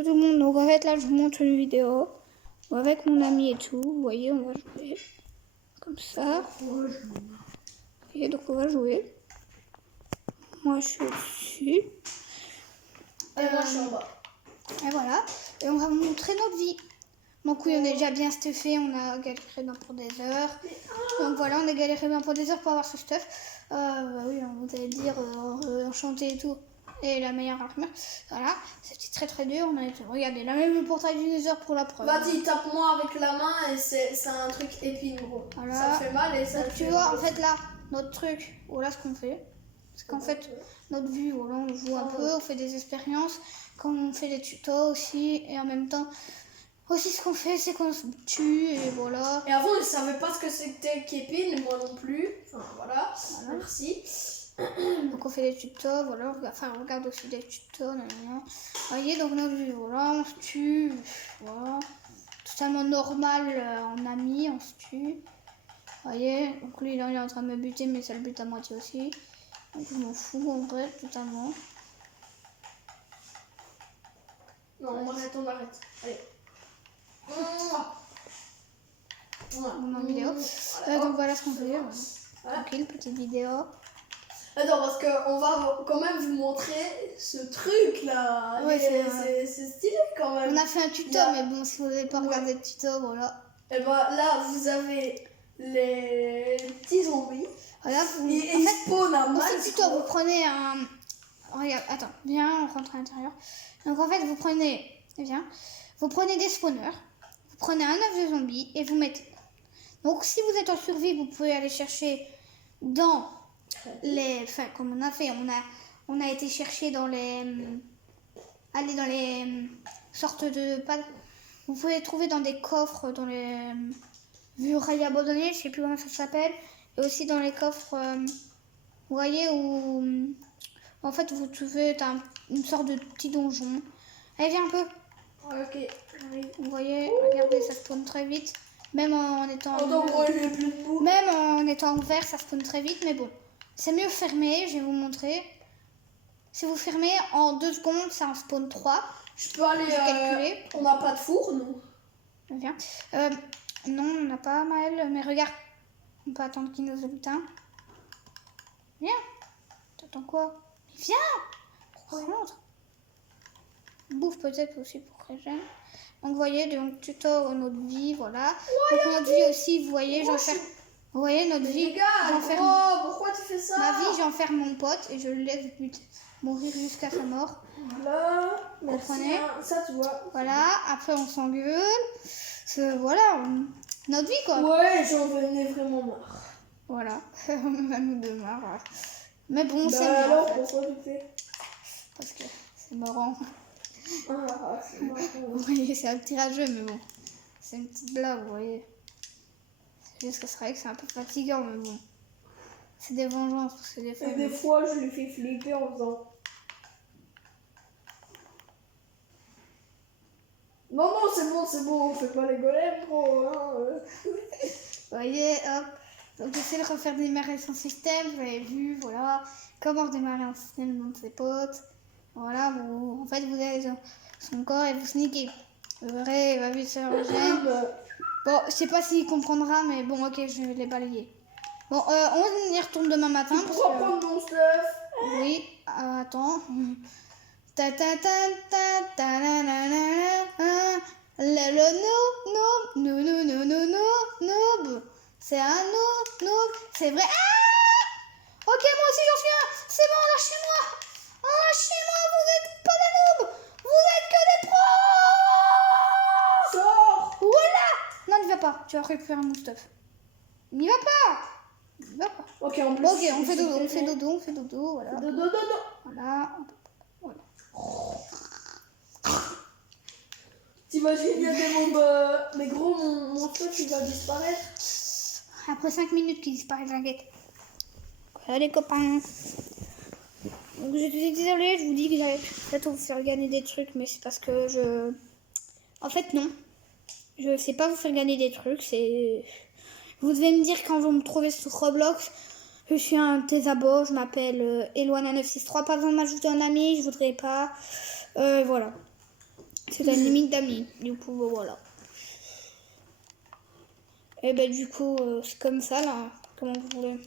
Coucou tout le monde, donc en fait là je vous montre une vidéo avec mon ami et tout, vous voyez on va jouer comme ça, et donc on va jouer, moi je suis au-dessus, et moi je suis en bas, et voilà, et on va vous montrer notre vie. Donc oui on est déjà bien stuffé, on a galéré bien pour des heures, donc voilà on a galéré bien pour des heures pour avoir ce stuff, bah oui vous allez dire enchanté et tout. Et la meilleure armure, voilà, c'était très très dur, on a été, regardez, la même portail dinosaure pour la preuve. Vas-y, tape-moi avec la main et c'est un truc épine gros. Voilà. Ça fait mal et ça donc, fait tu vois, mal. en fait là, notre truc, voilà ce qu'on fait. Parce qu'en fait, notre vue, voilà, on joue un peu, on fait des expériences, quand on fait des tutos aussi, et en même temps, aussi ce qu'on fait, c'est qu'on se tue, et voilà. Et avant, je savais pas ce que c'était qu'épine, moi non plus. Enfin, voilà. Merci. Donc on fait des tutos, voilà, on regarde aussi des tutos, nanana. Vous voyez, donc notre vue, voilà, on se tue, voilà. Totalement normal en ami, on se tue. Vous voyez, donc lui là, il est en train de me buter, mais ça le bute à moitié aussi. Donc je m'en fous en vrai, totalement. Non, on arrête, on arrête. Allez. Mon vidéo. Donc voilà ce qu'on fait. Voilà. Tranquille, petite vidéo. Attends, parce qu'on va quand même vous montrer ce truc là. Ouais, c'est stylé quand même. On a fait un tuto, mais bon, si vous n'avez pas regardé le tuto, voilà. Et ben là, vous avez les petits zombies. Voilà, Ils spawnent à dans max. ce tuto, vous prenez un. Regarde, attends, viens, on rentre à l'intérieur. Donc en fait, vous prenez. Viens. Vous prenez des spawners, vous prenez un œuf de zombie et vous mettez. Donc si vous êtes en survie, vous pouvez aller chercher dans les. Enfin, comme on a fait, on a été chercher dans les. Aller dans les sortes de. Vous pouvez les trouver dans des coffres, dans les murailles abandonnées, je sais plus comment ça s'appelle. Et aussi dans les coffres, vous voyez, où en fait vous trouvez une sorte de petit donjon. Allez, viens un peu. Ok. Vous voyez, regardez, ça spawn très vite. Même en étant même en étant ouvert, ça spawn très vite, mais bon. C'est mieux fermé, je vais vous montrer. Si vous fermez, en 2 secondes, ça en spawn 3. Je peux aller calculer. On n'a pas de four, non? Viens. Non, on n'a pas mal, mais regarde. On peut attendre qu'il nous obtient. Viens. T'attends quoi? Viens. Rentre. Bouffe peut-être aussi pour régénérer. Donc vous voyez, donc tuto notre vie, voilà. Donc notre vie aussi, vous voyez, j'enferme. Vous voyez notre vie. J'enferme. Pourquoi tu fais ça? Ma vie, j'enferme mon pote et je le laisse mourir jusqu'à sa mort. Voilà. Vous comprenez? Ça tu vois. Voilà. Après on s'engueule. Voilà. Notre vie quoi. Ouais, j'en venais vraiment marre. Voilà. On a nous deux marre. Mais bon, c'est bien. bien. Alors, En fait. pourquoi tu fais? Parce que c'est marrant. Ah, c'est marrant. Vous voyez, c'est un petit rageux, mais bon. C'est une petite blague, vous voyez. C'est juste que c'est vrai que c'est un peu fatigant, mais bon. C'est des vengeances, parce que des fois... Et des fois, je lui fais flipper en faisant... Non, c'est bon, on fait pas les golems, gros. Hein. Vous voyez, hop. Donc j'essaie de refaire démarrer son système, vous avez vu, voilà. Comment redémarrer un système dans ses potes. Voilà, en fait, vous avez son corps et vous sneakez. Le vrai, il va vite se rejoindre. Bon, je sais pas s'il comprendra, mais bon, ok, je vais les balayer. Bon, on y retourne demain matin. Tu pourras prendre mon stuff. Oui, attends. Ta ta ta ta ta na na na na. Le noob. C'est un noob. C'est vrai. Ah! Ok, moi aussi j'en suis un. C'est bon, lâchez-moi. Lâchez-moi, vous êtes pas des noobs. Vous êtes que des pros. Sors. Voilà. Non, n'y va pas. Tu vas récupérer mon stuff. N'y va pas. Ok, en plus. Ok, on fait dodo, voilà. Dodo. Voilà. T'imagines, il y a des mobs, mais gros, mon truc il va disparaître. Après 5 minutes qu'il disparaît, t'inquiète. Voilà les copains. Donc je suis désolée, je vous dis que j'allais peut-être vous faire gagner des trucs, mais c'est parce que je... En fait, non. Je sais pas vous faire gagner des trucs, c'est... Vous devez me dire quand vous me trouvez sur Roblox. Je suis un de tes abos, je m'appelle Eloana963. Pas besoin de m'ajouter un ami, je voudrais pas. Voilà. C'est la limite d'amis. Du coup, voilà. Et ben du coup, c'est comme ça là. Comment vous voulez.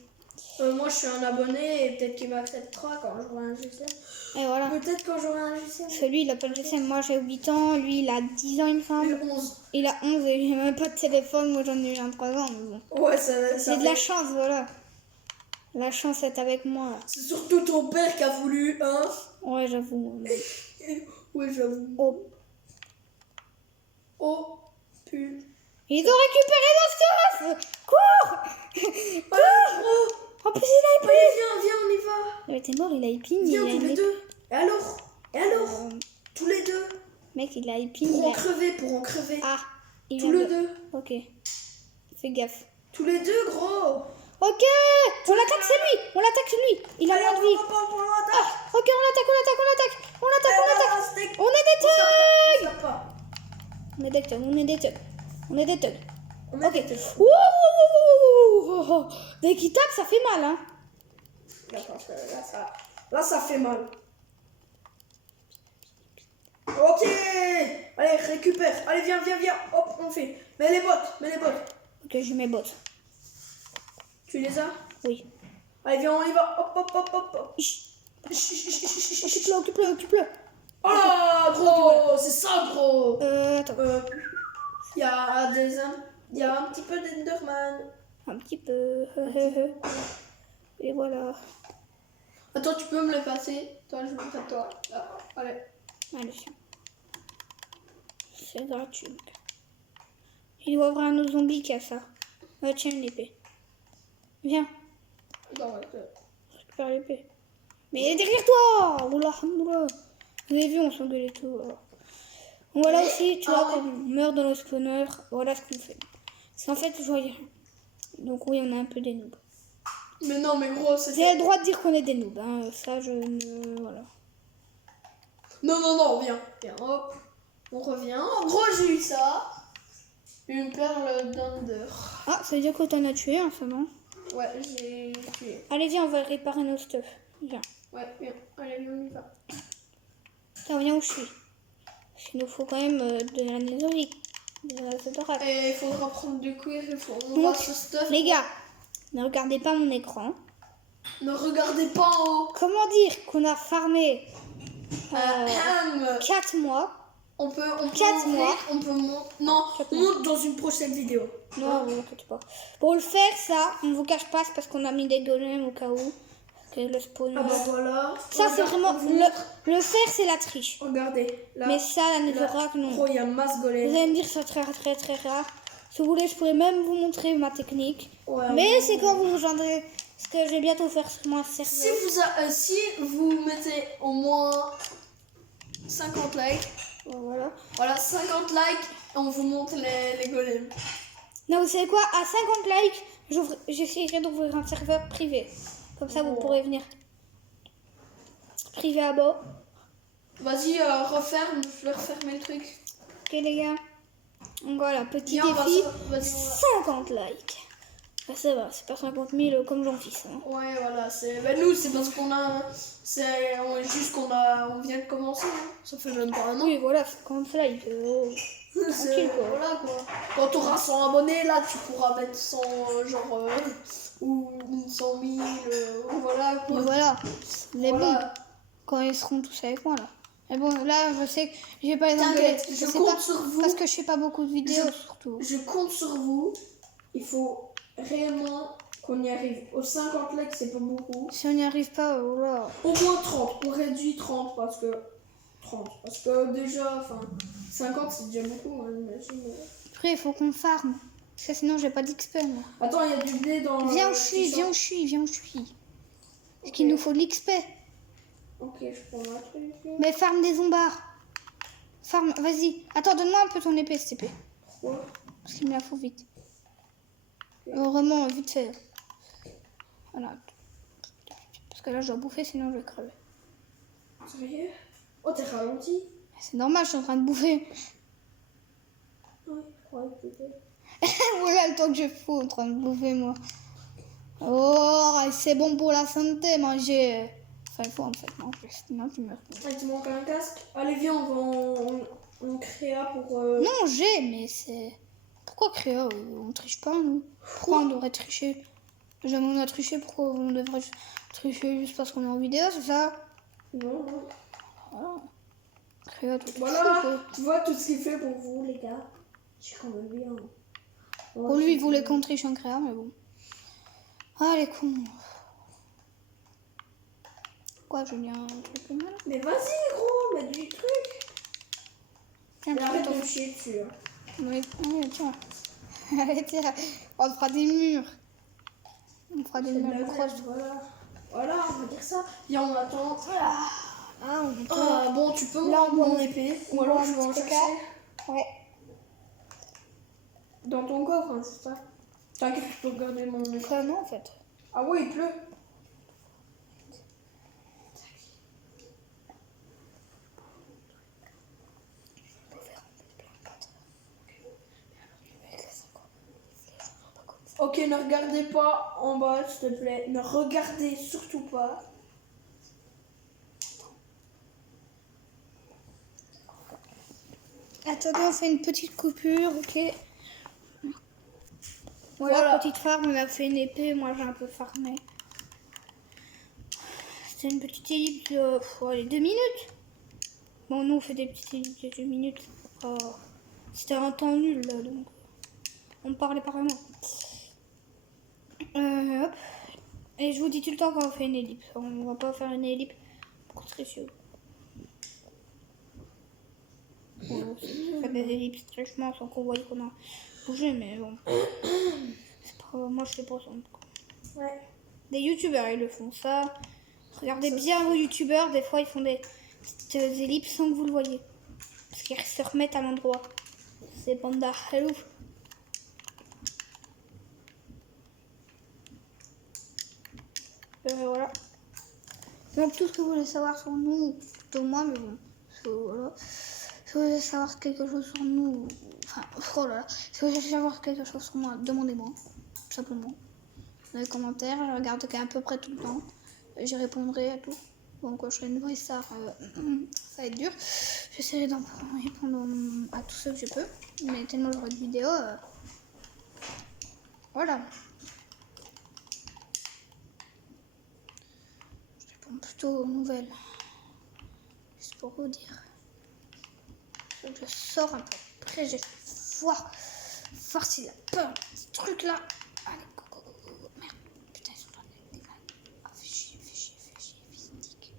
Moi, je suis un abonné et peut-être qu'il m'acceptera quand j'aurai un GSM. Et voilà. Peut-être quand j'aurai un GSM. Celui, il a pas de GSM. Moi, j'ai 8 ans. Lui, il a 10 ans, il me semble. 11. Il a 11 et il n'a même pas de téléphone. Moi, j'en ai eu un 3 ans. Mais bon. Ouais, ça C'est de la chance, voilà. La chance est avec moi. C'est surtout ton père qui a voulu, hein. Ouais, j'avoue. Ouais, j'avoue. Oh. Oh, putain. Ils ont récupéré nos stuff. Cours. Oh, En plus, il a épine. allez, viens, on y va. Il était mort, il a épine. Viens, il a tous une les deux. Et alors épine. Tous les deux. Mec, il a épine. Pour en crever. Ah. Il Tous vient les de- deux. Ok. Fais gaffe. Tous les deux, gros. Ok. On l'attaque, c'est lui. On l'attaque, c'est lui. Il a Allez, moins de vie. Ah, ok, on l'attaque. On est des thugs. On est des thugs. On est des thugs. Ok. Ouh. Dès qu'il tape, ça fait mal, hein. Là, ça fait mal. Ok. Allez, récupère. Allez, viens. Hop, on fait. Mets les bottes. Ok, je mets bottes. Tu les as? Oui. Allez, viens, on y va. Hop. Occupe-le. Oh là, gros, c'est ça, gros. Attends. Il y a un petit peu d'Enderman. Un petit peu. Et voilà. Attends, tu peux me le passer? Toi, je monte à toi. Là, allez. Allez. C'est gratuit. Il doit y avoir un autre zombie qui a ça. Tiens, une épée. Viens, Attends, récupère l'épée. Mais il est derrière toi. Oula. Vous avez vu, on s'engueule et tout. Voilà aussi, tu vois, quand on meurt dans le spawner, voilà ce qu'on fait. C'est en fait, je vois rien. Donc oui, on est un peu des noobs. Mais non, mais gros, Vous avez le droit de dire qu'on est des noobs. Hein. Ça, je ne... Voilà. Non, viens, hop. On revient. En gros, j'ai eu ça. Une perle d'Ender. Ah, ça veut dire que t'en as tué un, ça, non? Ouais, j'ai tué. Allez, viens, on va réparer nos stuff. Viens. Ouais, viens. Allez, viens, on y va. Attends, viens où je suis. Il nous faut quand même de la netherite. Et il faudra prendre du cuir. On Donc, va se stuff. les gars, ne regardez pas mon écran. Ne regardez pas en haut. Comment dire qu'on a farmé 4 mois? On peut 4 mois. On peut monter. Non, on monte dans une prochaine vidéo. Non, vous inquiétez pas. Pour le faire, ça, on vous cache pas, c'est parce qu'on a mis des golems au cas où. Que le spawn. Ah bah voilà. Ça, c'est vraiment. Le faire, c'est la triche. Regardez. Là, Mais ça, la netherrack, non. gros, il y a masse Vous golem. allez me dire que c'est très rare. Si vous voulez, je pourrais même vous montrer ma technique. Ouais, Mais c'est quand vous rejoindrez. Parce que je vais bientôt faire sur mon serveur. Si vous mettez au moins 50 likes. Voilà. Voilà, 50 likes, on vous montre les golems. Non, vous savez quoi? À 50 likes, j'essaierai d'ouvrir un serveur privé. Comme ça, vous pourrez venir. Privé à bas. Vas-y, referme, je vais refermer le truc. Ok, les gars. Donc voilà, petit Viens, défi. vas-y, 50 likes. Ah, ça va, c'est pas 50 000 comme j'en fils. Hein. Ouais, voilà, nous, c'est parce qu'on a. Juste on vient de commencer. Hein. Ça fait même pas un an. Oui, voilà, 50 likes. Tranquille, quoi. Voilà quoi. Quand tu auras 100 abonnés, là, tu pourras mettre 100, genre. Ou 100 000. Voilà quoi. Et voilà. Mais Voilà. bon, quand ils seront tous avec moi là. Mais bon, là, je sais que j'ai pas les T'inquiète, engueuler. je sais compte pas, sur vous. Parce que je fais pas beaucoup de vidéos, surtout. Je compte sur vous. Il faut réellement qu'on y arrive. Aux 50 likes, c'est pas beaucoup. Si on n'y arrive pas, oh là. Au moins 30. On réduit 30 parce que. 30. Parce que déjà, enfin. 50, c'est déjà beaucoup, hein, j'imagine. Après, il faut qu'on farme. Parce que sinon, j'ai pas d'XP, moi. Attends, il y a du blé dans. Viens où le je suis, t-shirt. viens où je suis, viens où je suis. Parce Ok. qu'il nous faut de l'XP. Ok, je prends un truc. Mais farme des zombards. Farme, vas-y. Attends, donne-moi un peu ton épée, s'il te plaît. Pourquoi? Parce qu'il me la faut vite. Vraiment, vite fait. Voilà. Parce que là, je dois bouffer, sinon je vais crever. Sérieux? Oh, t'es ralenti? C'est normal, je suis en train de bouffer. Ouais, je croyais que t'étais. Voilà le temps que je fous en train de bouffer, moi. Oh, c'est bon pour la santé, manger. Enfin, il faut en fait, non, plus. Sinon, tu meurs. Ah, tu manques un casque? Allez, viens, on pour... Non, j'ai, mais c'est... Pourquoi Créa, on triche pas, nous? Pourquoi on devrait tricher? Jamais on a triché, pourquoi on devrait tricher juste parce qu'on est en vidéo, c'est ça? Non, non. Voilà. Créa, tout Voilà, tu vois tout ce qu'il fait pour vous, les gars. Je quand même bien. Pour lui, il voulait qu'on triche en Créa, mais bon. Ah, les cons. Quoi, Julien, un truc comme ça? Mais vas-y, gros, mets du truc. Tiens, Et arrête attends. de me chier dessus. Hein. Oui, tiens. Allez, tiens. On fera des murs. On fera des C'est de murs la cross. voilà. Voilà, on va dire ça. Viens, on attend. Ah, on Ah, bon, tu peux me Là, rendre on mon va- épée. on Ou alors va je vais un en petit chercher. Ouais. Dans ton coffre, hein, c'est ça. T'inquiète, tu peux regarder mon épée. Quoi, non, en fait. Ah ouais, il pleut. Ok, ne regardez pas en bas, s'il te plaît. Ne regardez surtout pas. Attendez, on fait une petite coupure, ok. Voilà, petite farm, on a fait une épée, moi j'ai un peu farmé. C'était une petite ellipse de allez, 2 minutes. Bon, nous on fait des petites ellipses de 2 minutes. C'était un temps nul là, donc on parlait pas vraiment. Hop. Et je vous dis tout le temps quand on fait une ellipse. On va pas faire une ellipse pour tricher. On fait des ellipses trichement sans qu'on voie qu'on a bougé, mais bon. Moi je fais pas ça. Ouais. Des youtubeurs ils le font ça. Regardez bien vos youtubeurs, des fois ils font des petites ellipses sans que vous le voyez. Parce qu'ils se remettent à l'endroit. C'est panda hello. Voilà. Donc tout ce que vous voulez savoir sur nous, plutôt moi, mais bon. Voilà. Si vous voulez savoir quelque chose sur nous, enfin, oh là là. Si vous voulez savoir quelque chose sur moi, demandez-moi. Tout simplement. Dans les commentaires, je regarde à peu près tout le temps. J'y répondrai à tout. Bon, quand je serai une vraie star, ça va être dur. J'essaierai d'en répondre à tout ce que je peux. Mais tellement j'aurai de vidéos. Voilà. Je réponds plutôt aux nouvelles. Juste pour vous dire. Je sors un peu. Après, je vais voir s'il a peur. Ce truc-là. Allez, go. Merde. Putain, ils sont en train de dégager. Ah, fais chier. Fichtique.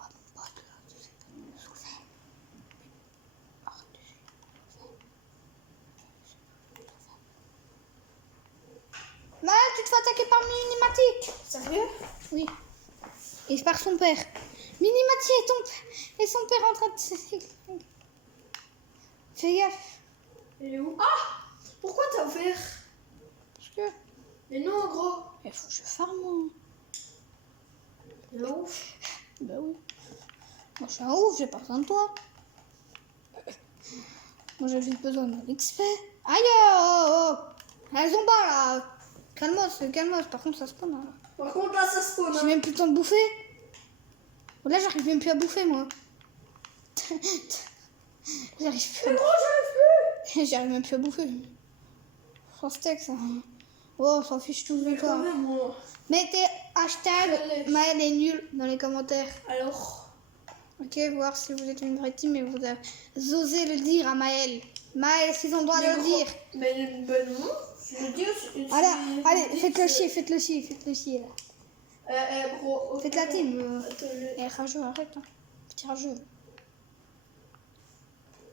Ah, mon pote, là, tu sais, souffle. Arrête de chier. Bah, tu te fais attaquer par Minimatic. Sérieux? Oui. Et par son père. Minimatic et son père en train de se... Fais gaffe. Il est où? Ah! Pourquoi t'as ouvert? Parce que... Mais non, gros. Il faut que je farme, moi. Il est ouf. Bah oui. Moi, je suis un ouf, j'ai pas besoin de toi. Moi, j'ai juste besoin de XP. Aïe, oh. Elles ont pas, là. Calmos. Par contre, ça spawn, là. Par contre, là, ça spawn. J'ai Hein. même plus le temps de bouffer. Là, j'arrive même plus à bouffer, moi. J'arrive plus. Mais gros, j'arrive plus. J'arrive même plus à bouffer. Sans steak, ça. Oh, on s'en fiche tous de Mais toi. quand même, moi. Mettez hashtag Maël est nul dans les commentaires. Alors. Ok, voir si vous êtes une vraie team et vous avez osé le dire à Maël. Maël, est-ce qu'ils ont le droit de le dire? Mais ben non. Je veux dire, Allez, faites-le chier, là. Gros. Faites la team. Attends, Eh, rageux, arrête. Hein. Petit rageux.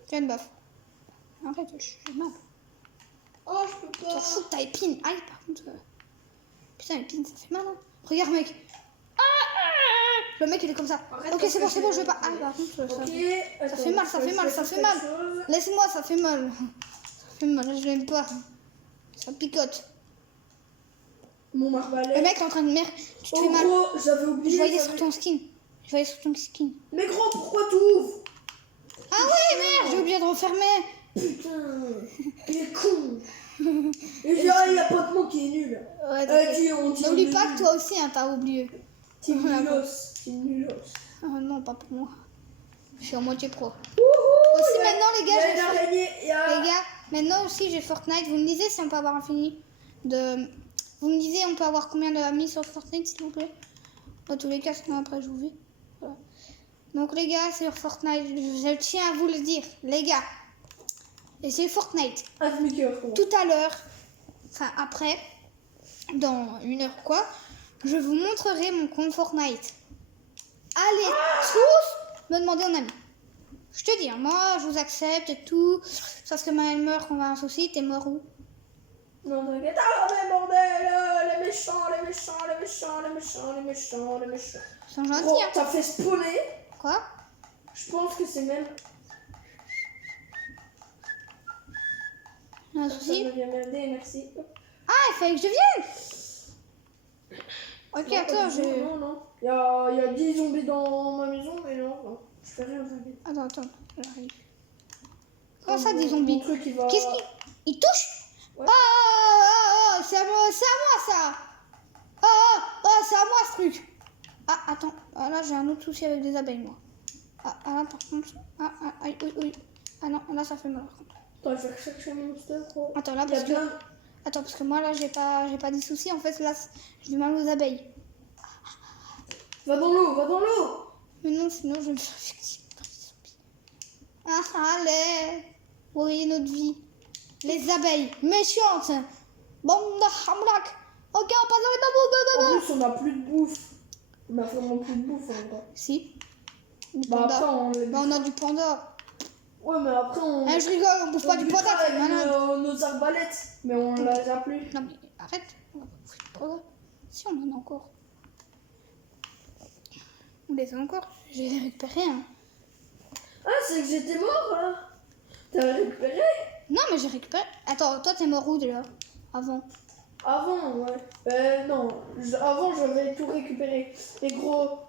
Tiens, une baffe. Arrête, je suis mal. Oh, je peux T'en pas. fous, t'as épine. Aïe, par contre. Putain, épine, ça fait mal, hein. Regarde, mec. Le mec, il est comme ça. Arrête, Ok, parce c'est que bon, je vais pas. Ah, par contre, ça Ok. fait mal, ça fait mal. Laisse-moi, ça fait mal. Ça fait mal, je l'aime pas. Ça picote. Mon Le arbalète. mec est en train de merde. Tu te Oh, fais mal. gros, j'avais oublié. Je voyais j'avais- sur ton skin. Mais gros, pourquoi t'ouvres? Ah ouais, merde, j'ai oublié de refermer. Putain. Il est con. t'inquiète. on dit N'oublie pas que toi aussi, hein, t'as oublié. Team Voilà. Nulos. Team Nulos. Non, pas pour moi. Je suis à moitié pro. Wouhou, Aussi, il y a- maintenant, les il y gars, a j'ai une araignée, il y a- Les gars, maintenant aussi j'ai Fortnite. Vous me disiez si on peut avoir infini de. Vous me disiez on peut avoir combien d'amis sur Fortnite s'il vous plaît. Dans tous les cas, sinon après je vous vis. Voilà. Donc les gars, sur Fortnite, je tiens à vous le dire, les gars. Et c'est Fortnite. Un demi-cœur, quoi. Tout à l'heure, enfin après, dans 1 heure ou quoi, je vous montrerai mon compte Fortnite. Allez tous me demander en ami. Je te dis, hein, moi je vous accepte et tout. Parce que Maël meurt quand on a un souci, t'es mort où? Non, t'inquiète. Ah, mais bordel, les méchants, les méchants, les méchants, les méchants, les méchants, les méchants. Ils sont gentils, Gros, hein. t'as fait spawner. Quoi? Je pense que c'est même... Un Ça souci? me vient m'aider, merci. Ah, il fallait que je vienne. Ok, Non, attends, je... Non, non. Il y a 10 zombies dans ma maison, mais non, non. Je fais rien, t'inquiète. Attends, j'arrive. Comment ça, des zombies? Mon truc, il va... Qu'est-ce qu'il... Il touche? Ouais. Oh, c'est à moi, ça. C'est à moi ce truc. Ah, attends, ah, là j'ai un autre souci avec des abeilles, moi. Ah, là par contre... Aïe, oui. Ah non, là ça fait mal. Attends, je vais rechercher mon stuff, gros. Attends, là Il y a parce que... plein. Attends, parce que moi là j'ai pas des soucis, en fait là j'ai du mal aux abeilles. Va dans l'eau, va dans l'eau. Mais non, sinon je vais me faire victime par des zombies. Ah, allez. Vous voyez notre vie. Les abeilles, méchantes. Bande de hamrak. Ok, on passe dans les babous, En plus, on a plus de bouffe. On a vraiment plus de bouffe, en vrai. Si. Du Bah panda. après, on... Bah, on a du panda. Ouais, mais après, on... Ah, je rigole, on bouffe pas du panda, butera t'es avec malade. nos arbalètes, mais on les a plus. Non mais arrête, on va pas bouffer du panda. Si, on en a encore. On les a encore. Je vais les récupérer, hein. Ah, c'est que j'étais mort, là. T'as récupéré? Non, mais j'ai récupéré. Attends, toi t'es mort où déjà? Avant. Avant, ouais. Non, avant, j'avais tout récupéré. Et gros,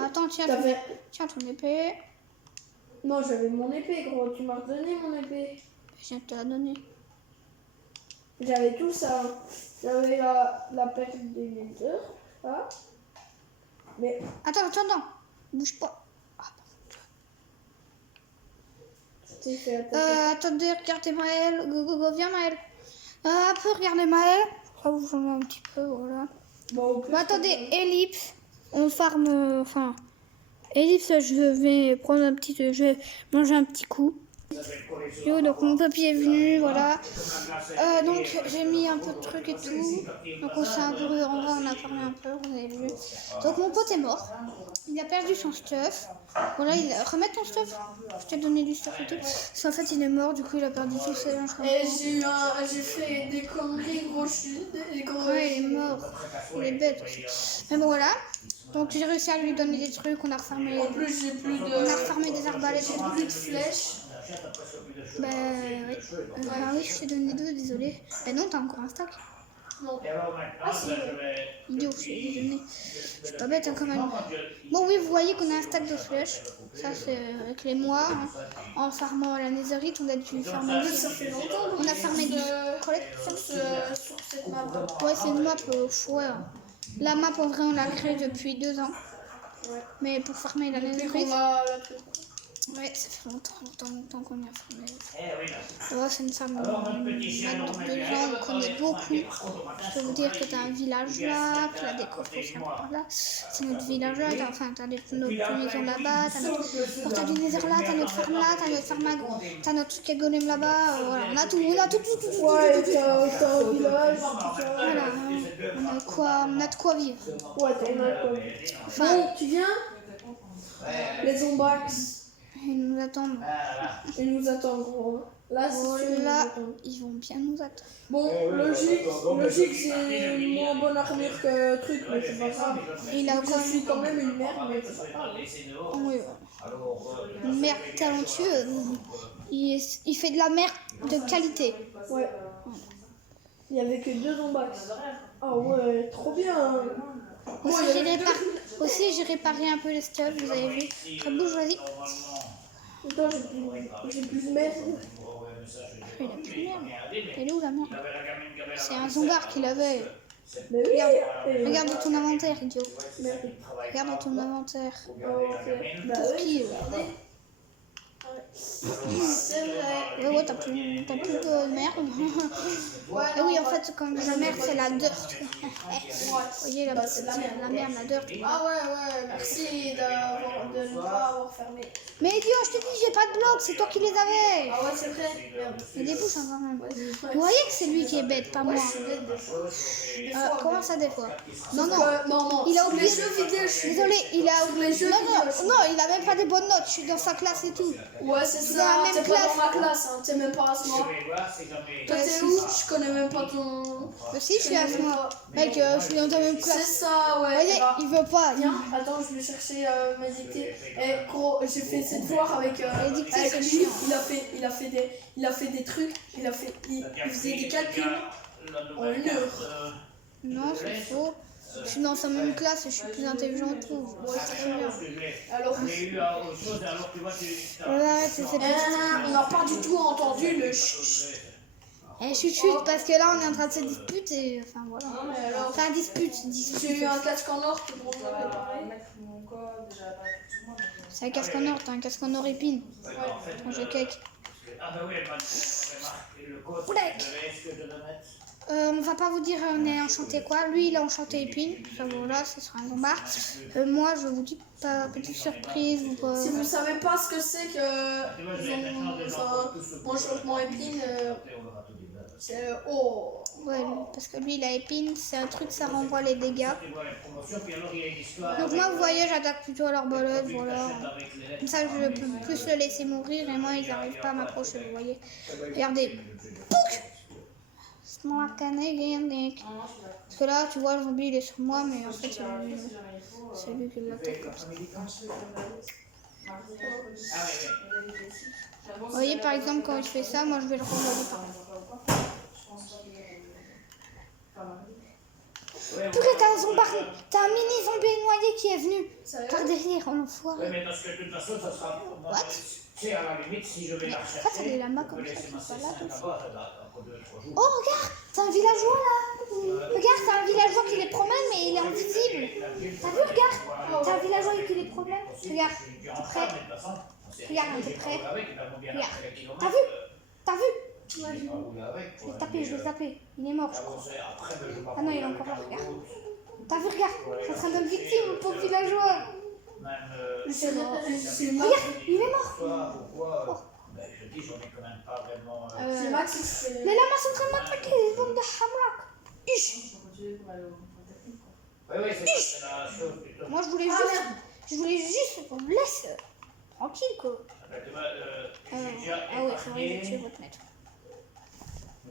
Attends, tiens t'avais... ton épée. Non, j'avais mon épée, gros. Tu m'as redonné mon épée. Je viens de te la donner. J'avais tout ça. J'avais la perle des leaders, là. Mais Attends. Bouge pas. Ah, tu t'es fait attaquer. attendez, regardez Maël. Go, viens Maël. Un peu, regardez Maël. Ça vous change un petit peu, voilà. Bon, au plus, Bah, attendez, ellipse. On farme. Enfin. Ellipse, je vais prendre un petit. Je vais manger un petit coup. Yo, donc mon papy est venu, voilà. Donc j'ai mis un peu de trucs et tout. Donc on s'est un peu en vrai, on a parlé un peu, vous avez vu. Donc mon pote est mort. Il a perdu son stuff. Voilà, remets ton stuff. Je t'ai donné du stuff et tout. Parce qu'en fait il est mort, du coup il a perdu tout ses linges. Et j'ai fait des conneries, gros. Je suis des gros. Ouais, il est mort. Il est bête aussi. Mais bon, voilà. Donc j'ai réussi à lui donner des trucs, on a refermé. En plus, j'ai plus On a de... refermé des arbalètes. J'ai plus de flèches. Bah oui. Ah oui, je t'ai donné 2, désolé. Bah non, t'as encore un stack. Non. Ah si, idiot, je t'ai donné. Je suis pas bête hein, quand même. Bon oui, vous voyez qu'on a un stack de flèches. Ça c'est avec les mois. Hein. En farmant la netherite, on a dû farmer En plus, ça fait longtemps. On a farmé du Sur cette map. Ouais, c'est une map, ouais. La map en vrai on l'a créée depuis 2 ans. Ouais. Mais pour farmer la Depuis netherite. qu'on a la truc. Ouais, ça fait longtemps qu'on y a formé. Ouais, c'est une femme de 2 ans, on connaît beaucoup. Je peux vous dire que t'as un village là, que la déco aussi par là. C'est notre village là, t'as notre maison là-bas, t'as notre portail du nether là, t'as notre ferme là, t'as notre ferme t'as notre truc golem là-bas. Voilà, on a tout. Ouais, t'as un village, tout ça. Voilà, on a de quoi vivre. Ouais, t'en as quoi. Enfin, Bon, tu viens? Les zombax. ils nous attendent. Ils nous attendent, gros. Là, c'est sûr, ils nous Voilà, attendent. ils vont bien nous attendre. Bon, logique, c'est moins bonne armure que truc, mais c'est pas grave. Et il a Je suis quand même une merde, mais c'est pas grave. Oui, une merde talentueuse. Il fait de la merde de qualité. Ouais. Il y avait que 2 zombax. Ah ouais, trop bien. Aussi, j'ai réparé un peu le stuff, vous avez vu. Ça bouge, vas-y. Attends, j'ai plus de merde. Il a plus de merde. Elle est où la merde? C'est un zombard qui l'avait. Mais oui. Regarde dans ton inventaire, idiot. Mais oui. Regarde dans ton inventaire. Oh, ok. Bah Pour oui, qui, regardez. Ouais. C'est vrai. Ouais, t'as plus de merde. Ouais, Ah oui, non, en fait, quand la merde, c'est la dirt. Ouais. Vous voyez, Bah, c'est la merde. la merde, la dirt. Ah ouais, merci de ne pas avoir fermé. Mais idiot, je te dis, j'ai pas de blocs, c'est toi qui les avais. Ah ouais, c'est vrai. Merde. Il débouche hein, quand même. Ouais, Vous voyez que c'est lui qui est bête, pas moi. je suis bête des fois. Des fois, Comment ça, des fois? Non, non. non, Il a sur oublié. les jeux vidéo, je suis Désolé, il a Sur les jeux Non, vidéo, je suis- non, il a même pas des bonnes notes. Je suis dans sa classe et tout. Ouais, c'est Dans la ça. même T'es pas classe. dans ma classe, hein. T'es même pas à ce moment. Toi, Ouais, t'es si, où? si. Je connais même pas ton. Mais si, je suis à ce moment. Mec, je suis dans ta même C'est classe. ça, Vous ouais. voyez, Bah, il veut pas. Tiens, attends, je vais chercher mes dictées. Eh, gros, j'ai fait cette devoir avec, Les dictées, avec c'est lui. chiant. Il a fait des trucs. Il faisait des calculs en 1 heure. Non, c'est faux. Je suis dans sa même classe et je suis plus intelligent que tout. Ouais, c'est bien. Alors, Ouais, c'est on n'a pas du tout entendu le chut. Eh, chut, chut, parce que là, on est en train de se disputer. Enfin, voilà. Mais alors, Enfin, dispute. j'ai eu un casque en or pour me préparer. C'est un casque en or, t'as un casque en or épine. Quand je cake. On va pas vous dire on est enchanté quoi. Lui il a enchanté épine. Ça voilà, ce sera un bombard. Moi je vous dis pas petite surprise ou pas. Si vous savez pas ce que c'est que mon enchantement épine, c'est oh. Ouais, parce que lui il a épine, c'est un truc ça renvoie les dégâts. Donc moi vous voyez j'attaque plutôt à l'arbalète, voilà. Comme ça je peux plus le laisser mourir et moi ils n'arrivent pas à m'approcher, vous voyez. Regardez. Pouc. Smart again. Parce que là tu vois le zombie il est sur moi mais en fait c'est lui qui l'attaque comme ça. Vous voyez par exemple quand il fait ça, moi je vais le renvoyer par là. Tout que t'as un mini zombie noyé qui est venu par derrière, on l'enfoiré. Oui, mais parce que de toute façon, ça sera. What? C'est à la limite, si je vais la rechercher. Pourquoi t'as des lamas comme ça laisser qui ma sont pas là session comme ça? là-bas, ça date encore 2-3 jours. Oh regarde, c'est un villageois là. Regarde, c'est un villageois qui les promène mais il est invisible. T'as vu, regarde, c'est un villageois qui les promène. Regarde, à peu près. Regarde à peu près. Regarde. T'as vu? T'as vu? Je l'ai tapé, il est mort je crois. Ah non, il est encore là, regarde. T'as vu, regarde, je suis en train de le victime, le pauvre villageois. C'est mort. Regarde, il est mort. Pourquoi je dis, j'en ai quand même pas vraiment. C'est Max qui se fait. Les lamas sont en train de m'attaquer, les bombes de hamrak. Ish. Oui, c'est la chose. Moi je voulais juste qu'on me laisse tranquille quoi. Ah ouais, c'est vrai, j'ai tué votre maître.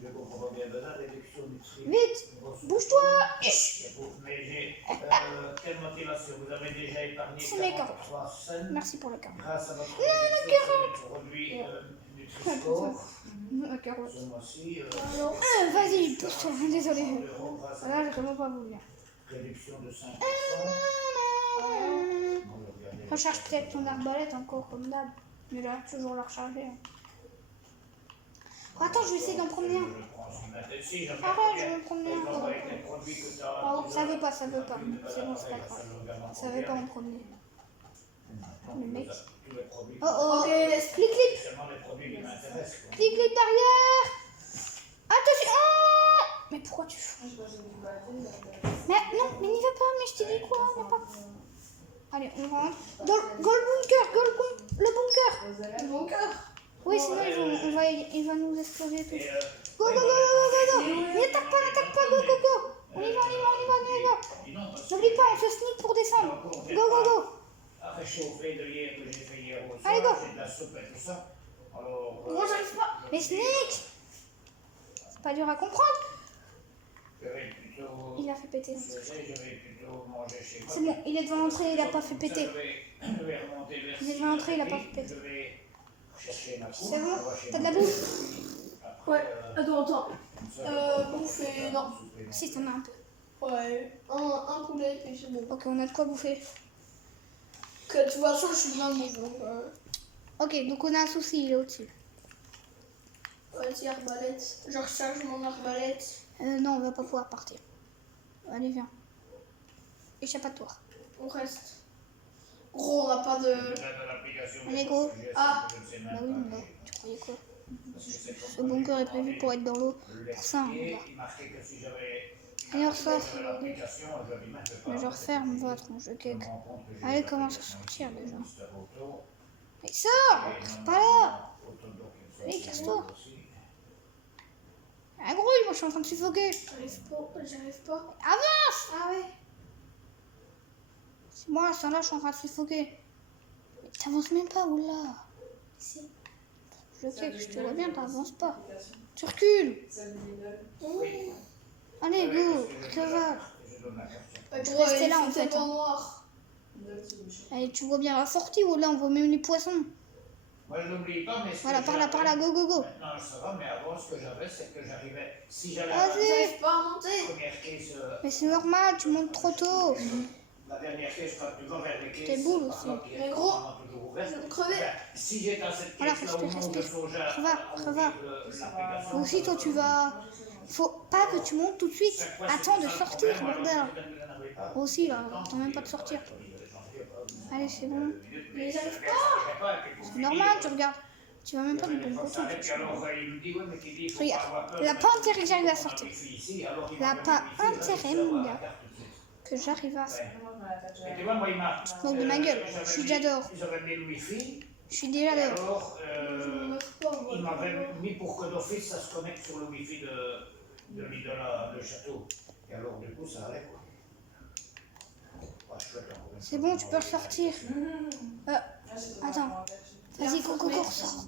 Je comprends pas bien, la réduction du tri. Vite, bouge-toi. Ish. Mais j'ai. Quelle motivation? Vous avez déjà épargné C'est mes 43 cents Merci pour le carotte. grâce à votre produit Nutri-Score. La carotte. Ce mois-ci. Vas-y, pousse-toi, désolé. €, grâce à Là, j'ai vraiment pas voulu. réduction de 5%. Recharge peut-être ton arbalète encore comme d'hab. Mais là, toujours la recharger. Oh, attends, je vais essayer d'en promener un. Arrête, je vais en promener un. Oh, ça veut pas. C'est bon, c'est pas grave. Ça veut pas en promener. Le mec. Oh, clic. Clic derrière. Attention. Oh mais pourquoi tu fous? Mais non, mais n'y va pas, mais je t'ai dit quoi? N'y pas. Allez, on rentre. Go le bunker, le bunker. Oui, sinon il va nous exploser tous. Go. N'attaque pas, go. On y va. N'oublie pas, on se sneak pour descendre. Go. À réchauffer de hier que j'ai fait hier au soir, Allez, go. j'ai de la soupe et tout ça. Alors, Moi, j'arrive pas. Mais sneak. C'est pas dur à comprendre. Il a fait péter. C'est bon, il est devant l'entrée, il a pas fait péter. Il est devant l'entrée, il a pas fait péter. C'est bon? T'as de la bouffe? Ouais, attends. Bouffer, non. Si, t'en as un peu. Ouais, un poulet et c'est bon. Ok, on a de quoi bouffer. Que de toute façon, je suis bien bon. Ok, donc on a un souci, il est au-dessus. Vas-y, arbalète. Je recharge mon arbalète. Non, on va pas pouvoir partir. Allez, viens. Échappatoire. On reste. Gros, on n'a pas de... Allez, gros. Ah. Bah oui, mon gars. Tu croyais quoi? Ce bunker est prévu pour être dans l'eau. Pour ça, hein, mon gars. Allez, on ressort. Mais je referme votre jeu cake. Allez, commence à sortir déjà. Allez, sors! Reste pas là! Allez, casse-toi! Ah, gros, moi je suis en train de suffoquer! J'arrive pas. Avance! Ah ouais. C'est moi, ça là, je suis en train de suffoquer. Mais t'avances même pas, oula! Si. Je sais que je te vois bien, t'avances pas. Tu recules! Allez, go! Que va? Tu restais là, en fait, hein. Noir. Allez, tu vois bien la sortie, ou là, on voit même les poissons. Moi, je n'oublie pas, mais... Voilà, par là, go, go, go! Maintenant, ça va, mais avant, ce que j'avais, c'est que j'arrivais... Si j'allais Vas-y. J'arrive pas à monter. la première caisse... Mais c'est normal, tu montes trop tôt! La dernière caisse, quand tu vas vers les caisses... T'es boule aussi. Mais gros, je vais me crever. Si j'étais à cette Voilà, caisse-là, au moment de respire. soja... Creva. Toi aussi, toi, tu vas... Faut pas que tu montes tout de suite. Attends de sortir, bordel. Moi aussi, là, attends même pas de sortir. Allez, c'est bon. Mais j'arrive pas. C'est normal, tu regardes. Tu vas même pas du bon côté. Regarde, il n'a pas intérêt que j'arrive à sortir. Il n'a pas intérêt, mon gars, que j'arrive à... Tu te moques de ma gueule. Je suis déjà dehors. Je suis déjà dehors. Alors, Je me meuf pas, moi. il m'avait mis pour que d'office ça se connecte sur le wifi de l'Idola, le château. Et alors, du coup, ça allait quoi. Ouais, chouette, hein. C'est bon, tu peux ressortir. Attends. Vas-y, coco, ressors.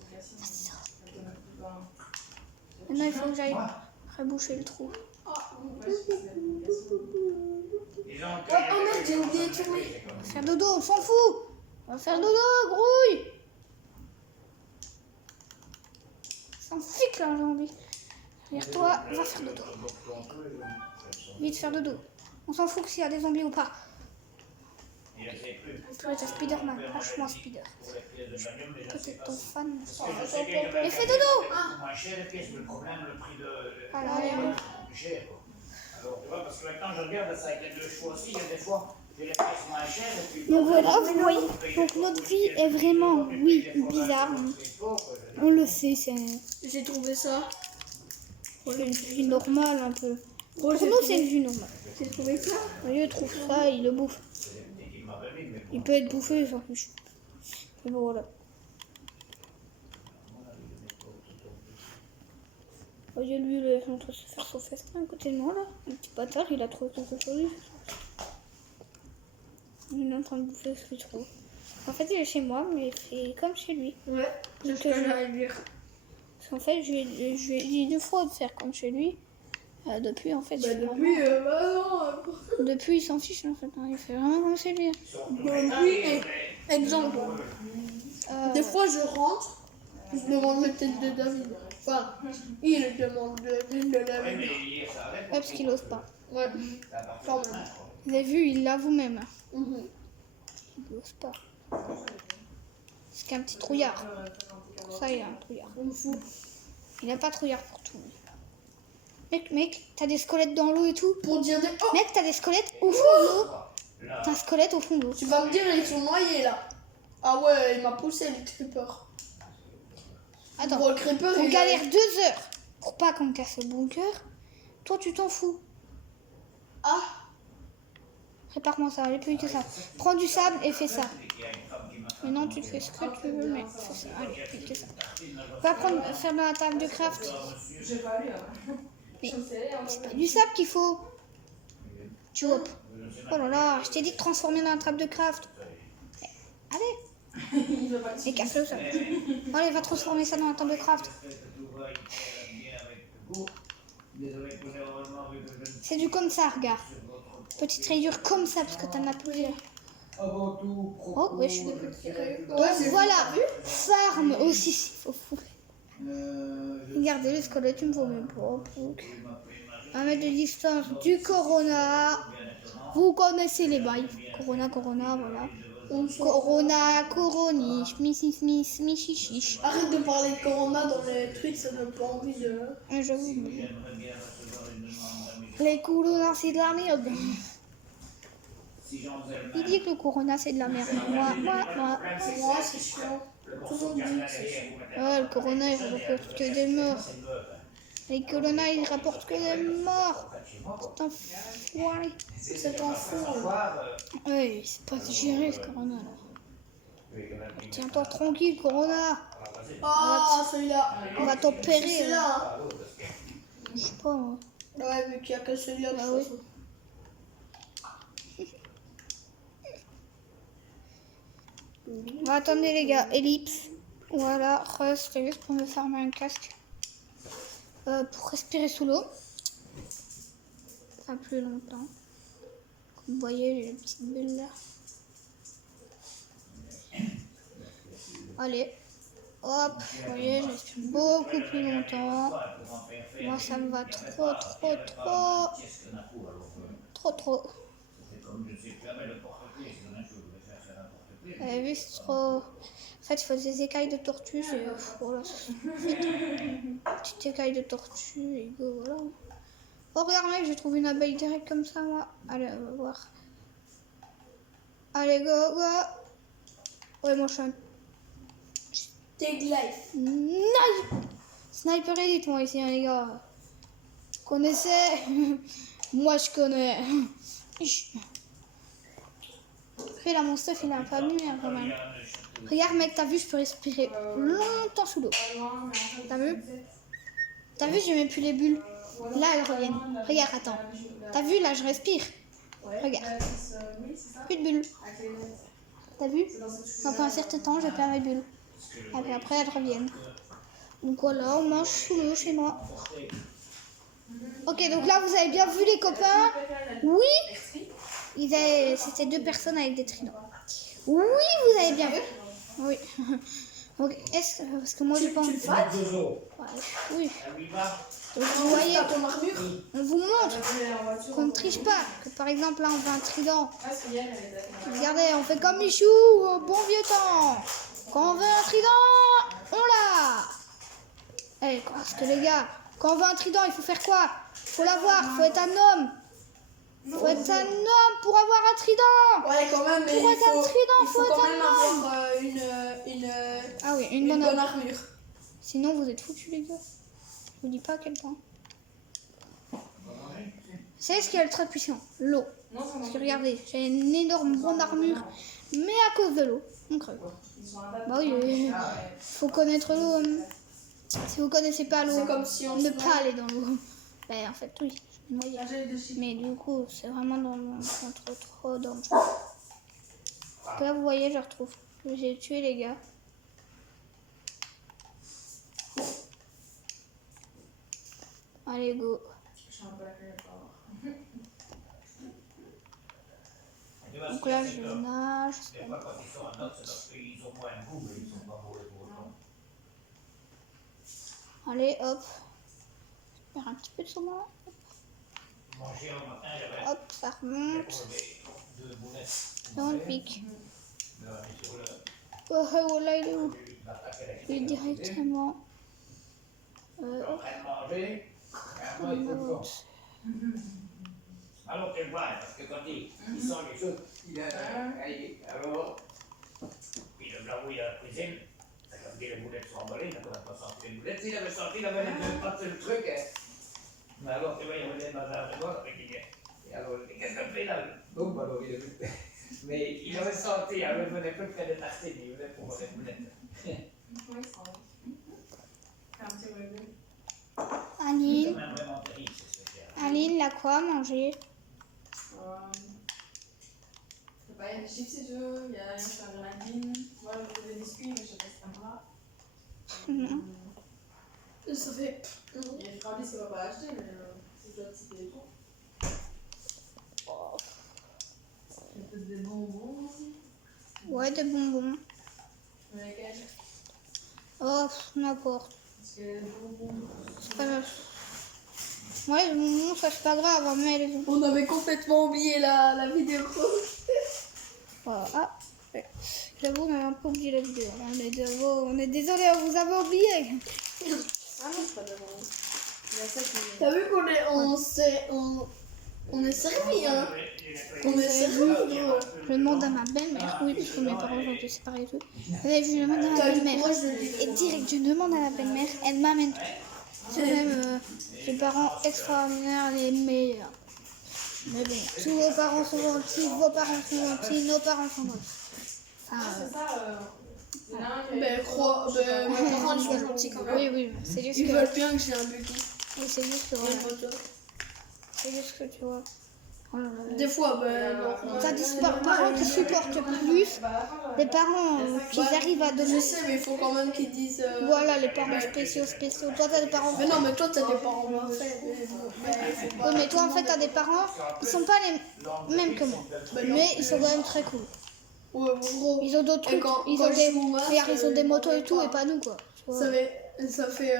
Maintenant, il faut que j'aille reboucher le trou. Ah, Ils ont oh merde, j'ai oublié de tourner. On va faire dodo, on s'en fout. On va faire dodo, grouille. S'en fiche là, j'ai envie. Regarde-toi, va faire dodo. Vite faire dodo. On s'en fout s'il y a des zombies ou pas. Toi, t'es Spider-Man, lâche-moi Spider. Peut-être ton fan. Mais fais dodo. Voilà, allez, allez. Alors, tu vois, parce que maintenant, je regarde ça avec les deux choix aussi. Il y a des fois, j'ai les pièces moins chères. Et puis, Donc voilà, vous voyez. Donc notre vie est vraiment, oui, bizarre. Hein. On le sait, c'est J'ai trouvé ça. une vie normale un peu. Gros, Pour nous, c'est une vie normale. J'ai trouvé ça. Lui, il trouve ça, il le bouffe. Il peut être bouffé, il s'en fiche. Mais bon, voilà. Voyez, lui, il est en train de se faire son festin à côté de moi, là. Un petit bâtard, il a trouvé quelque chose. Il est en train de bouffer ce qu'il trouve. En fait, il est chez moi, mais il fait comme chez lui. Ouais, c'est ce que j'allais dire. Parce qu'en fait, je lui ai dit 2 fois de faire comme chez lui. Depuis, en fait, Bah, je fais depuis, depuis, il s'en fiche, en fait. Hein. Il fait vraiment comme chez lui. depuis, exemple. Des fois, je rentre, je demande le tête de David. Enfin, il demande le tête de David. Ouais, parce qu'il ose pas. Ouais, quand même. Vous avez vu, il l'avoue même. Mhm. Il ose pas. C'est qu'un petit trouillard. Pour ça, il a un trouillard. On me fout. Il a pas trouillard pour tout. Mec, t'as des squelettes dans l'eau et tout. Pour dire des... Oh, Mec, t'as des squelettes au fond de l'eau. T'as un squelette au fond de l'eau. tu vas me dire, ils sont noyés, là. Ah ouais, il m'a poussé, le creeper. Attends, Bon, le creeper, on il galère 2 heures pour pas qu'on casse le bunker. Toi, tu t'en fous. Ah, Prépare-moi ça, allez plus vite que ça. Prends du sable et fais ça. Maintenant, tu fais ce que tu veux, mais fais ça. Allez, plus vite que ça. Va faire dans la table de craft. Mais c'est pas du sable qu'il faut. Tu hop. Oh là là, je t'ai dit de transformer dans la table de craft. Allez. Et casse-le ça. Allez, va transformer ça dans la table de craft. C'est du comme ça, regarde. Petite rayure comme ça, parce que t'en as plusieurs. Oh, ouais, je suis. ouais, Donc c'est voilà, farm aussi, s'il faut fou. Regardez le squelette, tu me vois même pas. 1 mètre de distance du Corona. Vous connaissez les bails. Corona, voilà. Corona, coroniche, michichiche. Arrête de parler de Corona dans les trucs, ça donne pas envie de... J'avoue. J'aimerais bien recevoir une demande d'amitié. Les Corona, c'est de la merde. Si j'en faisais le Il même, dit que le Corona, c'est de la merde. Moi. Moi, c'est chiant. le Tout le morceau monde de dit carnet que c'est derrière, vous mettez Ouais, le Corona, il rapporte que des morts. c'est une meuf, hein. Les Corona, il rapporte que des morts. En fait, chez moi, quoi. Putain, foiré. C'est en fou. Ouais, c'est pas digéré, ce Corona, là. Tiens-toi tranquille, Corona. Ah, celui-là. On va C'est t'opérer. celui-là. Je sais pas, moi. Hein. Ouais, mais qu'il n'y a que celui-là. de Bah toute oui. façon. Bon, attendez, les gars. Ellipse. Voilà, c'était juste pour me fermer un casque. Pour respirer sous l'eau. Pas plus longtemps. Comme vous voyez, j'ai les petites bulles là. Allez. Hop, vous voyez, je respire beaucoup plus longtemps. Moi, ça me va trop. Trop. Vous avez vu, c'est trop... En fait, il faut des écailles de tortue. Voilà. Petite écaille de tortue et go, voilà. Oh, regarde, mec, j'ai trouvé une abeille direct comme ça, moi. Allez, on va voir. Allez, go. Ouais, moi, je suis un... Take life. Sniper Elite, moi, ici, hein, les gars. Vous connaissez? Moi, je connais. Après, là, mon stuff, il est un peu abîmé, hein, quand même. Regarde, mec, t'as vu, je peux respirer longtemps sous l'eau. T'as vu? J'ai même plus les bulles. Là, elles reviennent. Regarde, attends. T'as vu, là, je respire. Regarde. Plus de bulles. T'as vu? Après un certain temps, je perds mes bulles. Et puis après, elles reviennent. Donc voilà, on mange sous l'eau chez moi. Ok, donc là, vous avez bien vu les copains. Oui, c'était 2 personnes avec des tridents. Oui, vous avez bien vu. Oui. Donc, parce que moi, je pense... Oui. Donc, vous voyez, Ton armure. on vous montre qu'on ne triche pas. Que par exemple, là, on veut un trident. Regardez, on fait comme Michou au bon vieux temps. Quand on veut un trident, on l'a. Eh, parce que les gars, quand on veut un trident, il faut faire quoi? Faut l'avoir, faut être un homme. Faut être un homme pour avoir un trident. Ouais, quand même, mais Pour être un trident, il faut faut quand être même un homme. avoir Ah oui, une bonne armure. Sinon, vous êtes foutus, les gars. Je vous dis pas à quel point. C'est ce qui est ultra puissant, l'eau. Parce que regardez, j'ai une énorme bonne armure, mais à cause de l'eau, on crève. Bah oui, faut connaître l'eau. Si vous connaissez pas l'eau, C'est comme si on ne se pas aller dans l'eau. Ben en fait, oui, je me noyais. Mais du coup, c'est vraiment trop dangereux. Donc là, vous voyez, je retrouve. J'ai tué les gars. Allez, go. Donc là, je nage. Des fois, quand ils sont en note, c'est parce qu'ils ont moins de goût, mais ils sont pas mauvais pour autant. Allez, hop. Je perds un petit peu de saumon. Manger au matin, j'avais Hop, ça remonte. 2 boulettes. Là, on le pique. Là, on est sur le... Oh, là, il est où? l'attaque électrique. Il est directement. En train de manger, et après, il faut le voir. Alors, tu le vois, parce que quand il sent les choses, il a... Alors, il le blanouille à la cuisine, ça comme dit les boulettes sont emballées, il n'a quand même pas senti les boulettes. S'il avait senti, il avait pas le truc. Hein. Mais alors, tu vois, il y avait des bazars de bord avec les... Et alors, il dit, qu'est-ce que tu fais là? Donc, alors, il avait... Mais il avait senti, alors il venait plus près de tartines, il venait pour les boulettes. Aline, C'est même vraiment terrible, c'est spécial. Aline, la quoi à manger? Il y a des chips et tout, il y a rien sur la grenadine, moi je fais des biscuits, mais je sais pas si ça me va. Ça fait... Il y a des frabis qu'on va pas acheter, mais c'est déjà petit et tout. Il y a peut-être des bonbons aussi. Ouais, des bonbons. Mais lesquels? Oh, n'importe. Parce que les bonbons. C'est pas grave. Ouais, les bonbons, ça c'est pas grave, hein, mais les bonbons. On avait complètement oublié la vidéo. Voilà. J'avoue, on a un peu oublié la vidéo. On est désolé, on vous avait oublié. Ah non, c'est pas de bon. Il y a ça qui. T'as vu on est servi, hein. On est servi, gros. Je demande à ma belle-mère, oui, parce que mes parents ont été séparés et tout. Vous avez vu, je demande à ma T'as vu belle-mère. pourquoi je le dis? Et direct, je demande à la belle-mère, elle m'amène tout. C'est même les parents extraordinaires, les meilleurs. Mais bon, tous vos parents sont gentils, vos parents sont gentils, nos parents sont gentils. Enfin, C'est ça, il y en a un qui Ben, mes parents, ils sont gentils quand même. oui, oui, c'est juste Ils que... veulent bien que j'ai un buggy. Oui, c'est juste que, Et voilà, une moto. c'est juste que tu vois. Oh là là. Des fois, ben, non. T'as des parents qui supportent plus, des parents qui arrivent à Je donner. sais, mais il faut quand même qu'ils disent. Voilà, les parents spéciaux. Toi, t'as des parents. Mais non, mais toi, t'as des parents parfaits. Mais bon, ben, faut pas- Oui, mais toi, en fait, t'as des parents, ils sont pas les mêmes que moi. Mais ils sont quand même très cool. Ouais, bon, gros. Ils ont d'autres Et trucs. quand- Ils quand ont je des, suis au masque, regarde, ils ont des motos et je tout, pas. et pas nous, quoi. Tu vois. Ça fait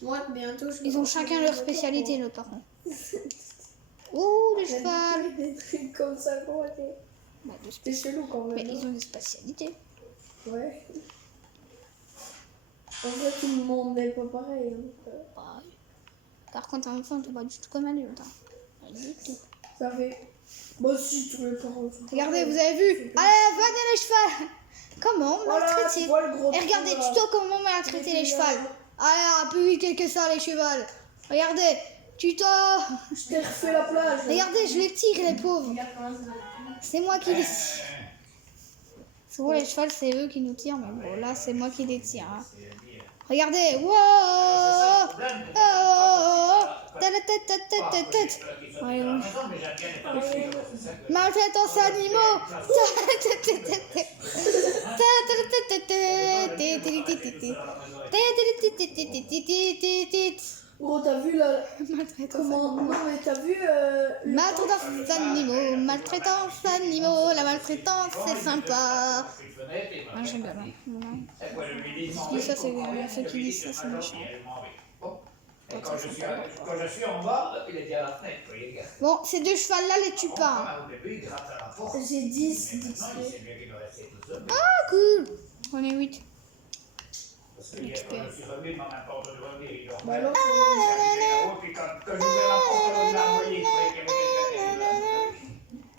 moi, bientôt. Ils ont chacun leur spécialité, nos parents. Ouh, les chevals. Des trucs comme ça, gros. Bah, C'est chelou quand même. mais hein. ils ont des spécialités. Ouais. En fait, tout le monde n'est pas pareil. Hein. Pareil. Par contre, en enfant, t'es pas du tout comme adulte. Hein. Pas du tout. Ça fait. Moi aussi, tous les parents. sont Regardez, pareils. vous avez vu. Allez, venez les chevals. Comment Voilà, tu maltraiter. vois le gros Et regardez, trou, là. tuto comment maltraiter les chevals. Allez, un peu vite que ça, les chevals. Regardez, tuto. Je t'ai refait la plage. Regardez, je les tire, les pauvres. Regarde comment ça va. C'est moi qui les tire. Souvent, les chevals, c'est eux qui nous tirent, mais bon, là, c'est moi qui les tire. Hein. Regardez, wow. Oh. Tête. Ouais, ouais. Maltraitance animaux. Gros, t'as vu là. Maltraitance Comment. Non, mais t'as vu. Maltraitance animaux, maltraitance animaux, la maltraitance c'est sympa. Ah, j'aime bien. Je dis ça, c'est ceux qui disent ça, c'est méchant. Quand je suis en bas, il était à la fenêtre, vous voyez, les gars. Bon, ces deux chevals-là, les tue pas. Hein. Au début, il gratte à la porte. J'ai 10 Maintenant, il sait bien qu'il doit rester tout seul. Ah, cool. On est 8. Parce que hier, quand je suis revenu, ma main porte de revenir, il dormait. Bah alors, Puis quand j'ouvrais la porte, on l'a envoyé, il croyait qu'il y avait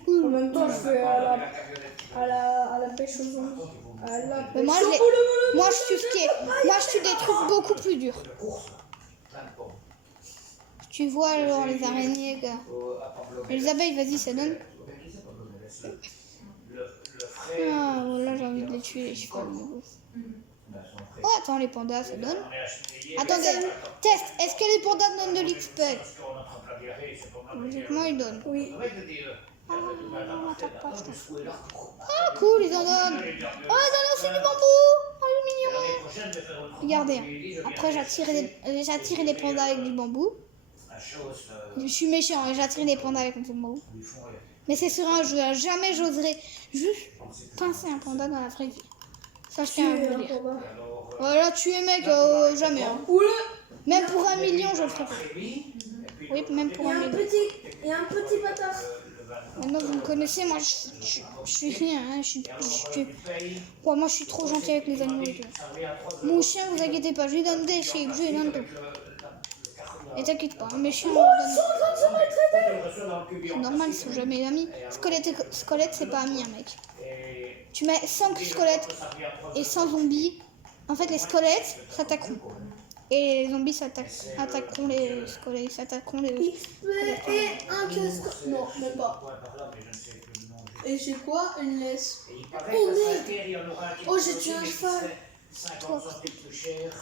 quelqu'un. en même temps, je fais à la pêche aux ombres. À la Mais moi, pêche moi, je tue des trucs beaucoup plus durs. De course, plein de pommes. Tu vois, genre, les araignées, gars. Et les abeilles, vas-y, ça donne. Ah, là, j'ai envie de les tuer, les chevaux. Oh, attends, les pandas, ça donne. Attendez, test. Est-ce que les pandas donnent de l'XP? Logiquement, ils donnent. Oui. Ah, non, m'attaque pas, je t'en fous. Ah, cool, ils en donnent. Oh, ils donnent aussi du bambou. Oh, il est mignon. Regardez, hein. Après, j'attire les pandas avec du bambou. Je suis méchant, hein, j'attire les pandas avec du bambou. Mais c'est sur un jeu, hein. Jamais j'oserais juste pincer un panda dans la vraie vie. Ça, je tiens à vous le dire. Voilà, tuer mec, jamais. Hein. Oula, Même pour 1 million, je le ferai pas. Oui, même pour 1 million. il y a un petit bâtard. Maintenant, vous me connaissez, moi, je suis rien. Hein. Ouais, moi, je suis trop gentil avec les animaux et tout. Mon chien, vous inquiétez pas, je lui donne des chips, je lui donne tout. Et t'inquiète pas, mes chiens, c'est normal, ils sont jamais amis. Squelette, c'est pas ami, un mec. Tu mets 5 squelettes et 100 zombies. En fait, les squelettes s'attaqueront. Et les zombies attaqueront les squelettes. S'attaqueront les... Et un casque. Non, même pas. Et j'ai quoi? Une laisse. Oh merde! Oh, j'ai tué un cheval.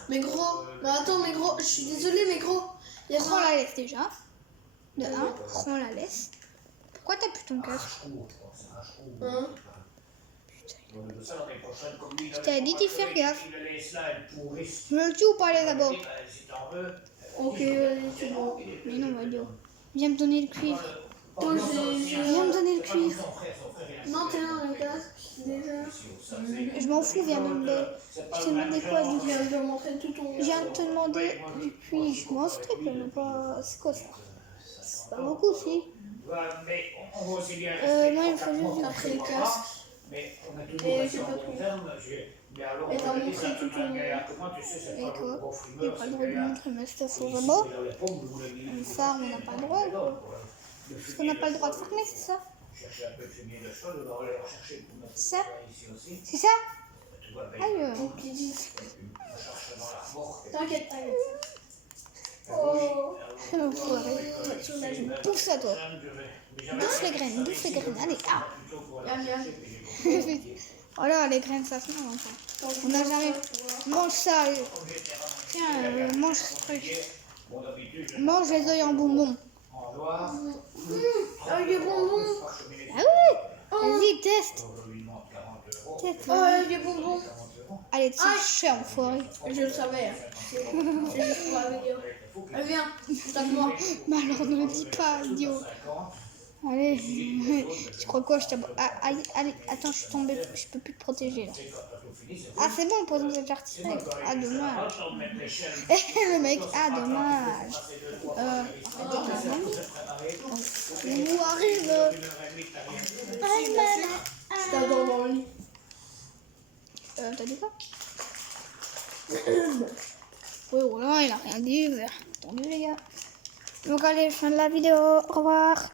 Mais gros, mais attends, mais gros, je suis désolée, mais gros. Il y a Prends la laisse déjà. De 1, prends la laisse. Pourquoi t'as plus ton casque? Hein? Je t'avais dit d'y faire gaffe. Je le tue ou pas les d'abord? Ok, allez, tu vois. Mais non, Valio. Viens me donner le cuivre. Toi, Viens me donner le cuivre. Non, t'es là, le casque, déjà. Je m'en fous, viens me donner. Je t'ai demandé quoi du Je viens de montrer tout ton. Je viens de te demander du cuivre. Je m'en strip, mais pas. C'est quoi ça? C'est pas beaucoup, si. Moi, il me faut juste du Après le casque. Mais on a Et toujours j'ai resté pas en bon trouvé. terme. Mais alors, Et t'as on a dit, montré c'est un peu tout ton- un gaillard que moi, tu sais, c'est Et pas toi le gros Il n'y fumeur, a pas c'est le le droit de gaillard. montrer ma stuff Et au ici, robot. dans les pommes, vous l'avez Une dit, farm, on n'a pas le droit, quoi. Parce qu'on n'a pas le droit de farmer, c'est ça? Chercher un peu de fumier de cheval, on va aller rechercher pour notre Ça travail ici aussi. C'est ça? Tu vois, ben, Aïe. Mon petit. on cherche dans la remorque. T'inquiète, t'inquiète. Oh. Bouffe ça, toi. Bouffe les graines, bouffe les graines. Allez, ah. Oh là, les graines, ça se mange. On n'a jamais... Mange ça. Tiens, mange ce truc. Mange les œufs en bonbons. Ah, les bonbons. Ah oui. Vas-y, teste. Teste. Oh, les bonbons. Allez, cher, enfoiré. Je le savais. Hein. C'est juste pour la vidéo. Allez, viens. Tape-moi. Mais alors, ne le dis pas, idiot. Allez. Tu crois quoi? Je t'ab... Ah, allez, attends, je suis tombée. Je peux plus te protéger, là. Ah, c'est bon, poison de jardinerie. Ah, dommage. Le mec, ah, dommage. Où arrive Je t'adore dans le lit. t'as dit quoi? Oui, voilà, il a rien dit, vous avez entendu, les gars. Donc, allez, fin de la vidéo. Au revoir.